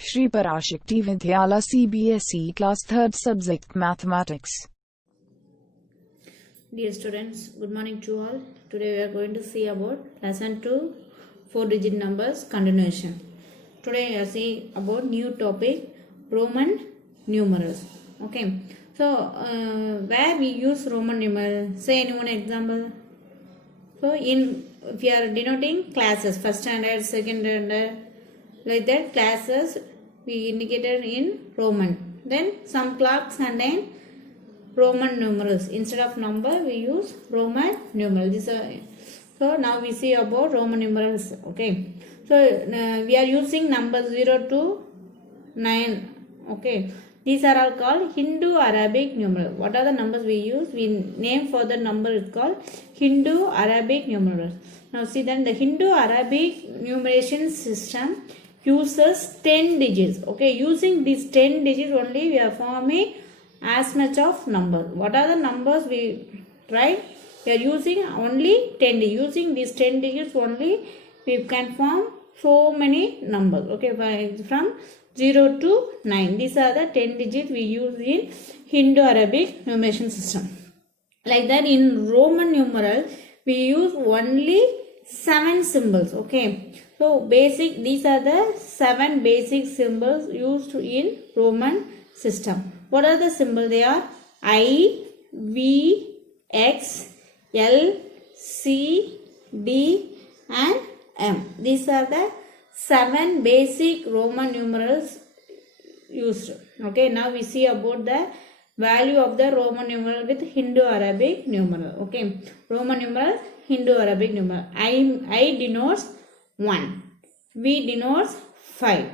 Shri Parasakthi Vidyalaya Cbse Class 3rd Subject Mathematics. Dear students, good morning to all. Today we are going to see about lesson 2, 4-digit numbers continuation. Today we are seeing about new topic, Roman numerals. Okay, so where we use Roman numerals? Say anyone example. So if you are denoting classes, first standard, second standard, like that classes we indicated in Roman. Then some clocks and then Roman numerals. Instead of number we use Roman numerals. So now we see about Roman numerals. Okay. So we are using numbers 0 to 9. Okay. These are all called Hindu-Arabic numerals. What are the numbers we use? We name for the number is called Hindu-Arabic numerals. Now see then the Hindu-Arabic numeration system uses 10 digits. Okay. Using these 10 digits only we are forming as much of number. What are the numbers we write? We are using only 10 digits. Using these 10 digits only we can form so many numbers. Okay, from 0 to 9. These are the 10 digits we use in Hindu-Arabic numeration system. Like that in Roman numeral we use only 7 symbols. Okay, so these are the 7 basic symbols used in Roman system. What are the symbols? They are I, V, X, L, C, D and M. These are the 7 basic Roman numerals used. Okay, now we see about the value of the Roman numeral with Hindu-Arabic numeral. Okay, Roman numeral, Hindu-Arabic numeral. I denotes 1, V denotes 5,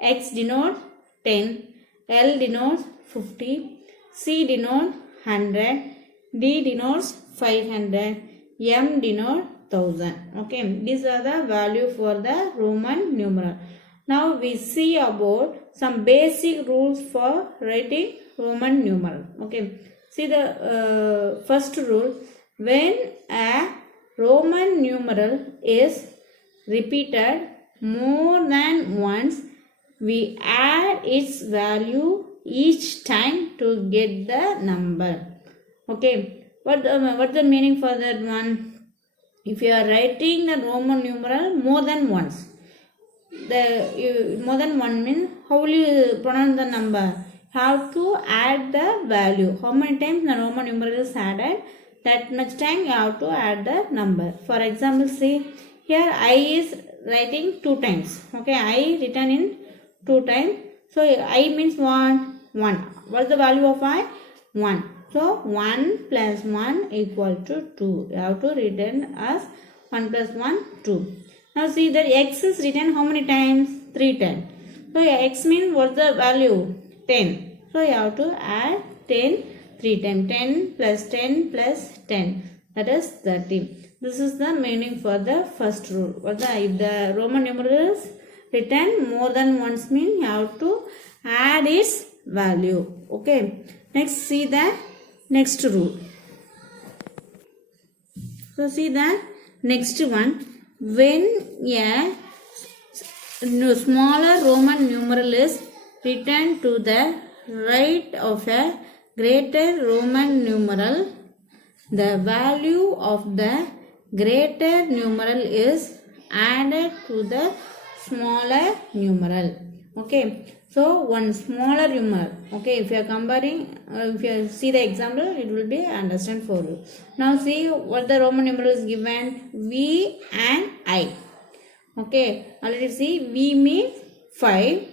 X denotes 10, L denotes 50, C denotes 100, D denotes 500, M denotes 1000. Okay, these are the value for the Roman numeral. Now we see about some basic rules for writing Roman numeral. Okay, see the first rule: when a Roman numeral is repeated more than once, we add its value each time to get the number. Okay, what's the meaning for that one? If you are writing the Roman numeral more than once, more than one means how will you pronounce the number? Have to add the value. How many times the Roman numeral is added, that much time you have to add the number. For example, see here I is writing 2 times. Okay, I written in 2 times. So I means 1. What is the value of I? 1. So 1 plus 1 equal to 2. You have to written as 1 plus 1, 2. Now see that X is written how many times? 3 times. So X means what's the value? 10. So you have to add 10 3 times. 10 plus 10 plus 10. That is 30. This is the meaning for the first rule. If the Roman numeral is written more than once means you have to add its value. Okay. Next see the next rule. So see the next one. When a smaller Roman numeral is written to the right of a greater Roman numeral, the value of the greater numeral is added to the smaller numeral. Okay, so one smaller numeral. Okay, if you are comparing, if you see the example, it will be understand for you. Now see what the Roman numeral is given: V and I. Okay, already see V means 5,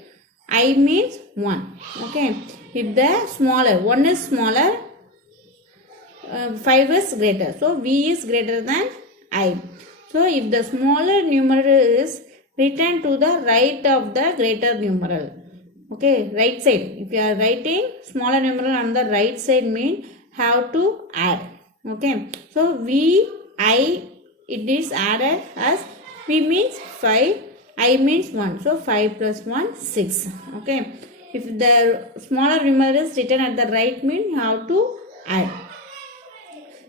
I means 1. Okay, if the smaller, 1 is smaller, 5 is greater. So V is greater than I. So if the smaller numeral is written to the right of the greater numeral. Okay, right side. If you are writing smaller numeral on the right side mean have to add. Okay, so V, I, it is added as V means 5, I means 1. So 5 plus 1, 6. Okay, if the smaller numeral is written at the right mean you have to add.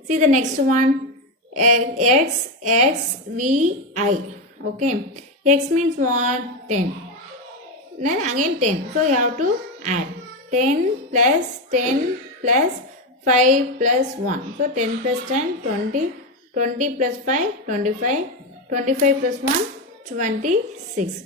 See the next one, X, V, I. Okay, X means what? 10. then again 10. So you have to add 10 plus 10 plus 5 plus 1. So 10 plus 10, 20, 20 plus 5, 25, 25 plus 1, 26.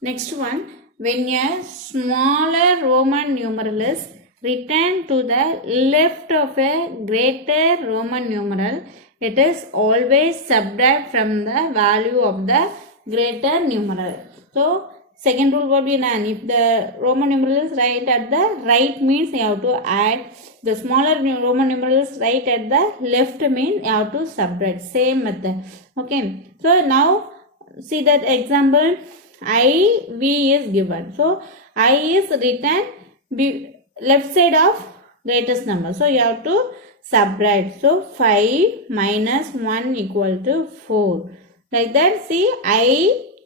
Next one, when a smaller Roman numeral is written to the left of a greater Roman numeral, it is always subtract from the value of the greater numeral. So second rule will be none. If the Roman numeral is right at the right means you have to add. The smaller Roman numeral is right at the left means you have to subtract. Same method. Okay. So now see that example. IV is given. So I is written left side of greatest number. So you have to subtract. So 5 minus 1 equal to 4. Like that, see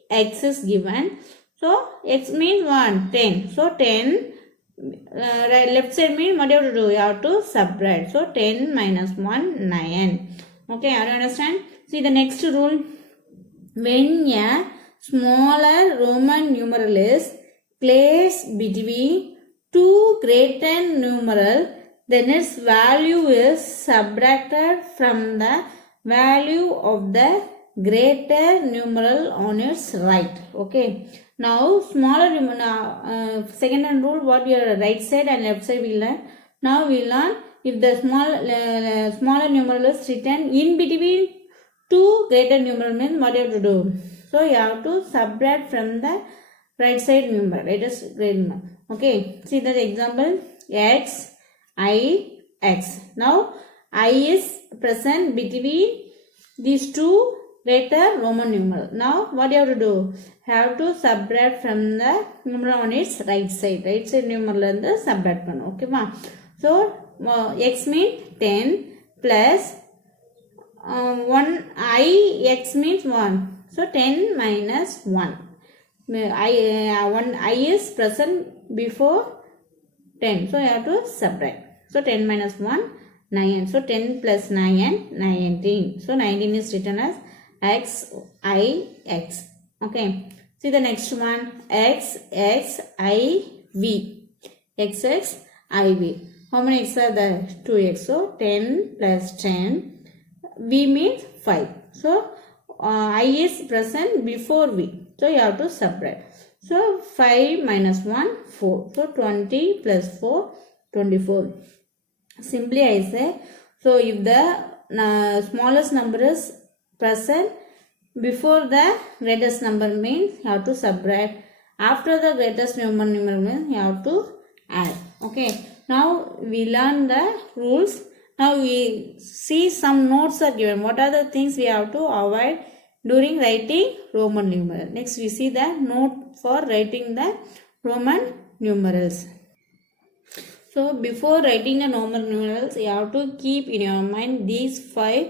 Ix is given. So x means 1, 10. So 10 right left side means what you have to do? You have to subtract. So 10 minus 1, 9. Okay, are you understand? See the next rule. When a smaller Roman numeral is placed between two greater numeral, then its value is subtracted from the value of the greater numeral on its right. Okay. Now smaller second hand rule, what your right side and left side we learn. Now we learn if the smaller numeral is written in between two greater numeral means what you have to do. So you have to subtract from the right side numeral. It is great number. Okay. See the example x, I, x. Now I is present between these two greater Roman numeral. Now what you have to do? Have to subtract from the numeral on its right side. Right side numeral and the subtract pannu. Okay ma. So x means 10 plus 1 I x means 1. So 10 minus 1. I is present before 10. So you have to subtract. So 10 minus 1, 9. So 10 plus 9, 19. So 19 is written as x, I, x. Okay. See the next one. X, x, I, v. X, x, I, v. How many x are there? 2x. So 10 plus 10. V means 5. So I is present before V. So you have to subtract. So 5 minus 1, 4. So 20 plus 4, 24. Simply I say, so if the smallest number is present before the greatest number means you have to subtract. After the greatest numeral means you have to add. Okay. Now we learn the rules. Now we see some notes are given. What are the things we have to avoid during writing Roman numeral? Next we see the note for writing the Roman numerals. So before writing the Roman numerals, you have to keep in your mind these 5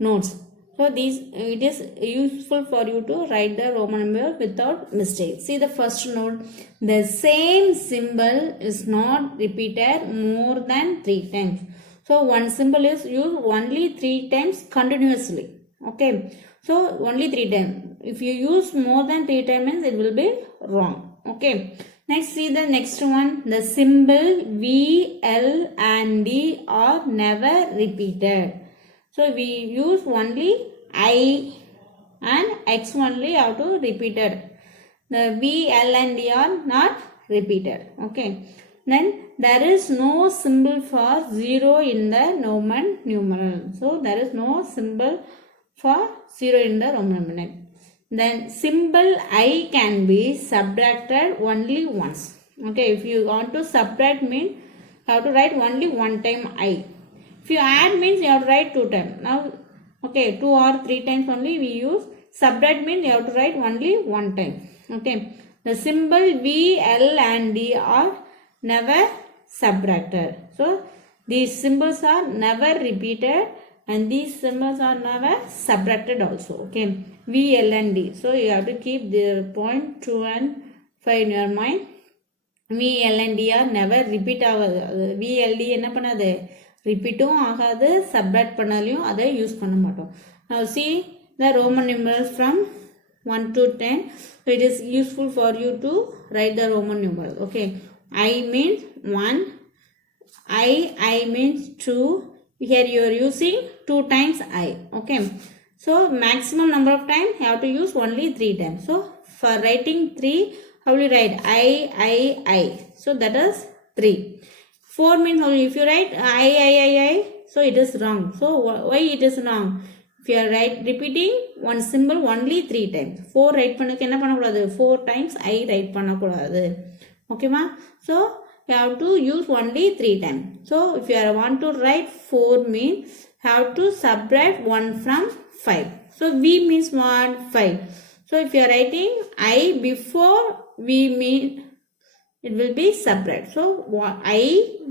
notes. So it is useful for you to write the Roman numeral without mistake. See the first note. The same symbol is not repeated more than 3 times. So one symbol is used only 3 times continuously. Okay. So only 3 times. If you use more than 3 times, it will be wrong. Okay. Next, see the next one. The symbol V, L and D are never repeated. So we use only I and X only have to repeat it. The V, L and D are not repeated. Okay. Then there is no symbol for 0 in the Roman numeral. So there is no symbol for 0 in the Roman numeral. Then symbol I can be subtracted only once. Okay, if you want to subtract means you have to write only one time I. If you add means you have to write 2 times. Now, okay, 2 or 3 times only we use. Subtract means you have to write only one time. Okay, the symbol V, L and D are never subtracted. So these symbols are never repeated and these symbols are never subtracted also. Okay, V, L and D. So you have to keep the point 2 and 5 in your mind. V, L and D are never repeat. V, L, D என்ன பண்ணாது repeatum ஆகாது, subtract பண்ணாலியும் அதை use பண்ண மாட்டோம். Now see the Roman numerals from 1 to 10. So it is useful for you to write the Roman numerals. Okay. I means 1. I means 2. Here you are using 2 times I. Okay. So maximum number of times you have to use only 3 times. So for writing 3, how will you write? I. So that is 3. 4 means only if you write I. So it is wrong. So why it is wrong? If you are repeating one symbol only 3 times. 4 write பண்ணக்கு என்ன பண்ணக்கூடாது? 4 times I write பண்ணக்கூடாது. Okay ma? So you have to use only 3 times. So if you want to write 4 means have to subtract 1 from 5. So V means what? 5. So if you are writing I before V means it will be subtract. So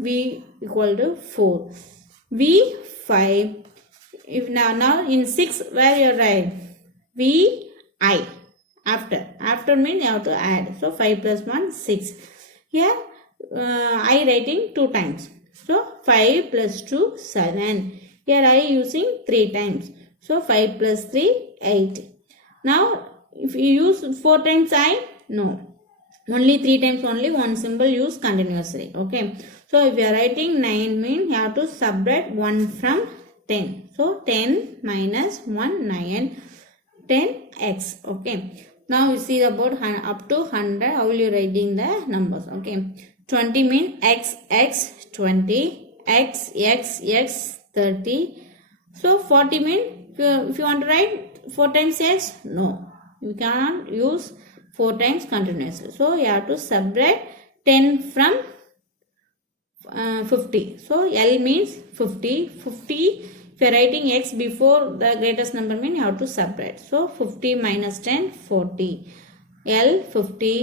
V equal to 4. V 5. If now in 6 where you write V I. After means you have to add. So 5 plus 1 6. Here I writing 2 times. So 5 plus 2 7. Here I using 3 times. So 5 plus 3 8. Now if you use 4 times I, no. Only 3 times only one symbol use continuously. Okay. So if you are writing 9 means you have to subtract 1 from 10. So 10 minus 1 9. 10x. Okay. Now you see about up to 100. How will you writing the numbers? Okay. 20 means x 20. X 30. So 40 means if you want to write 4 times x, no. You can't use 4 times continuously. So you have to subtract 10 from 50. So L means 50. 50. If you are writing x before the greatest number means you have to subtract. So 50 minus 10 40. L 50.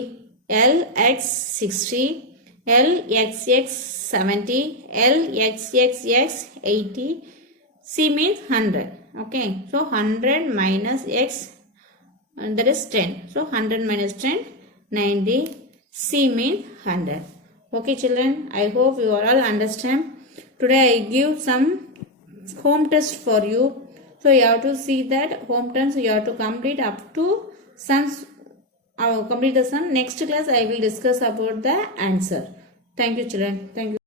L x 60. L x 70. L x 80. C means 100. Okay. So 100 minus x, and that is 10. So 100 minus 10 90. C means 100. Okay children, I hope you all understand. Today I give some home test for you. So you have to see that home test you have to complete up to sums. Complete the sum. Next class I will discuss about the answer. Thank you children. Thank you.